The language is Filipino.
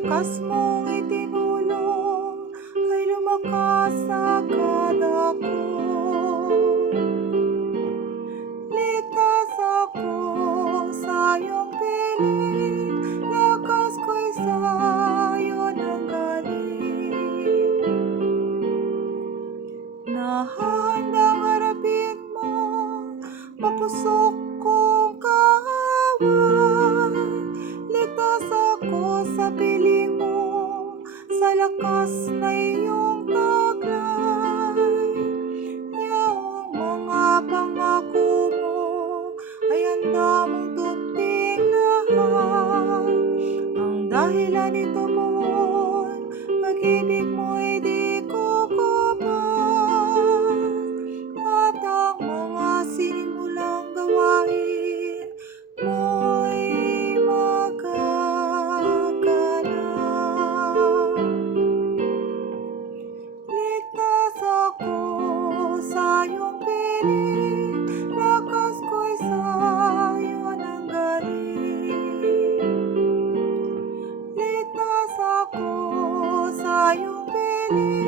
lakas mong itinulong ay lumakas sa kada ko. Ligtas ako sa iyong piling. dahilan ito moon Pag-ibig mo ay di kukupas. At ang mga sinimulang gawain mo'y magkakalang Ligtas ako sa iyong piling. Thank you.